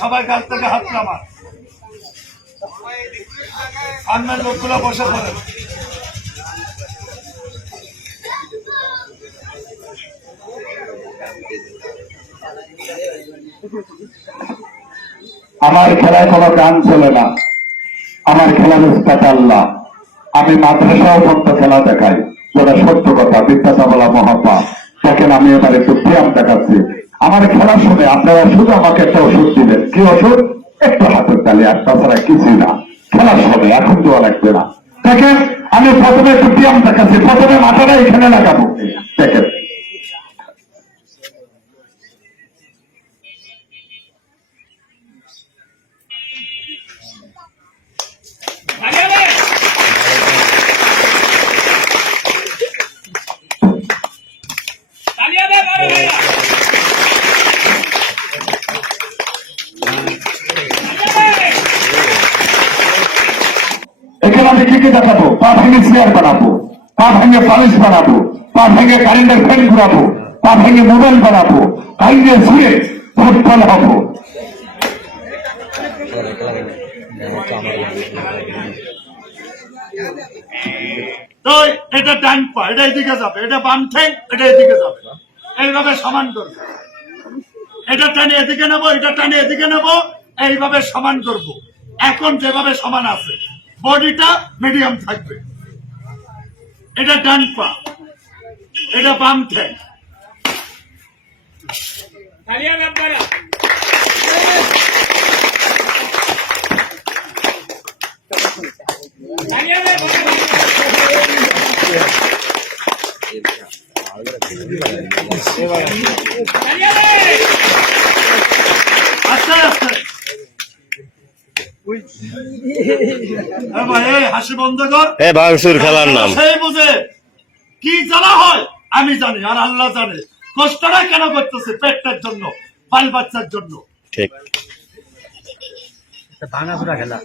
সবাই কাছ থেকে হাত নামান, সামনের লোকগুলো বসে পড়েন। আমার খেলায় কোনো গান চলে না, আমার খেলার উস্তাদ আল্লাহ। আমি মাদ্রাসাও পর্যন্ত খেলা দেখাই, যেটা সত্য কথা, বিদ্যাটা বলা মহাপা। দেখেন আমি এবার একটু ব্যায়াম দেখাচ্ছি। আমার খেলা শুনে আপনারা শুধু আমাকে একটা ওষুধ দিবেন। কি ওষুধ? একটু হাতের তালি, আর তাছাড়া কিছুই না। খেলার শুনে এখন দেওয়া লাগবে না। দেখেন আমি প্রথমে একটু ব্যায়াম দেখাচ্ছি, প্রথমে মাথাটা এখানে লাগাবো। দেখেন এখানে আমি কি কি দেখাবো? পা ভেঙে চেয়ার বানাবো, পা ভেঙে পালিশ বানাবো, পা ভেঙে কারেন্টের ফ্যান ঘুরাবো, পা ভেঙে মোবাইল বানাবো, কাইন্ডে শুয়ে ফুটবল হবো। তো এটা ডান পা, এটা এদিকে যাবে, এটা বাম ঠ্যাং, এটা এদিকে যাবে, এইভাবে সমান করবো। এটা টানে এদিকে নেবো, এটা টানে এদিকে নেবো, এইভাবে সমান করব। এখন যেভাবে সমান আছে, বডিটা মিডিয়াম থাকবে। এটা ডান পা, এটা বাম ঠ্যাং। আস্তে আস্তে হাসি বন্ধ কর। ভাঙচুর খেলার নাম সেই বুঝে কি জ্বালা হয় আমি জানি, আর আল্লাহ জানে কষ্টটা কেন করতেছে। পেটটার জন্য, বাল বাচ্চার জন্য। ঠিক। ভাঙাচুরা খেলা,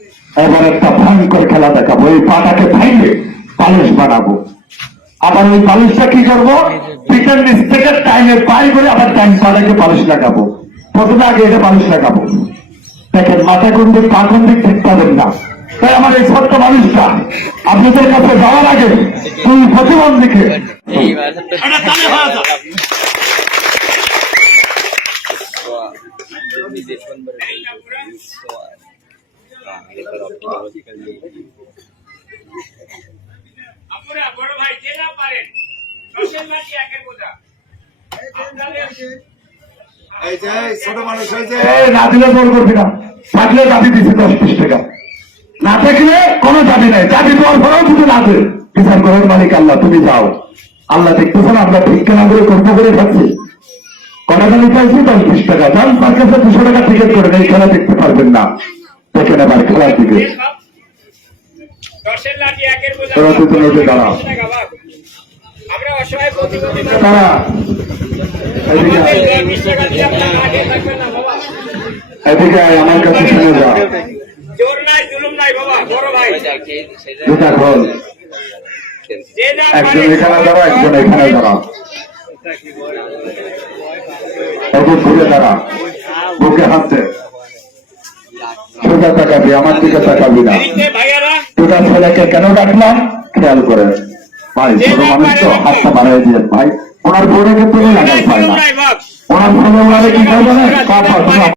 এবার একটা ভয়ঙ্কর খেলা দেখাবো। এই পাটাকে ভেঙে পালিশ বানাবো। আবার ওই পালিশটা কি করবো? পিঠের নিচ থেকে টাইমের পাই করে আবার টাইম পাটাকে পালিশ লাগাবো। প্রথমে আগে এটা পালিশ লাগাবো। দেখেন মাথা কোন দিক পা কোন দিক ঠিক পাবেন না। তাই আমার এই ছোট্ট মানুষটা আপনাদের কাছে যাওয়ার আগে তুই প্রতিবন্ধীকে বড় ভাই যে না পারেন ছোট মানুষ হয়েছে না দিলে জোর করবি না। থাকলে দাবি দিচ্ছে 10-20 টাকা, না থাকলে কোনো দাবি নাই। দাবি দেওয়ার পরেও যদি না দেয়, বিচার করার মালিক আল্লাহ। তুমি যাও, আল্লাহ দেখতেছেন আমরা ঠিক কেনা করে কর্ম করে খাচ্ছি। কটা দাবি পাইছি 10-20 টাকা। যান তার কাছে 200 টাকা টিকিট করে এই খেলা দেখতে পারবেন না। দেখেন আবার খেলার দিকে দাঁড়া তারা এদিকে আমার কাছে শুনে যা। দুটা খোল, একজন এখানে দাঁড়া, একজন এখানে দাঁড়া। একজন ঘুরে দাঁড়া, বুকে হাসছে। সোজা তাকাবি, আমার দিকে তাকাবি না। দুটা ছেলেকে কেন ডাকলাম খেয়াল করে। ভাই ছোট মানুষ তো, হাতটা বাড়াই দিয়ে ভাই। ওনার বোর্ডে কিন্তু লাগাই পায় না। ওনার ছেলে ওনারে কি করবে না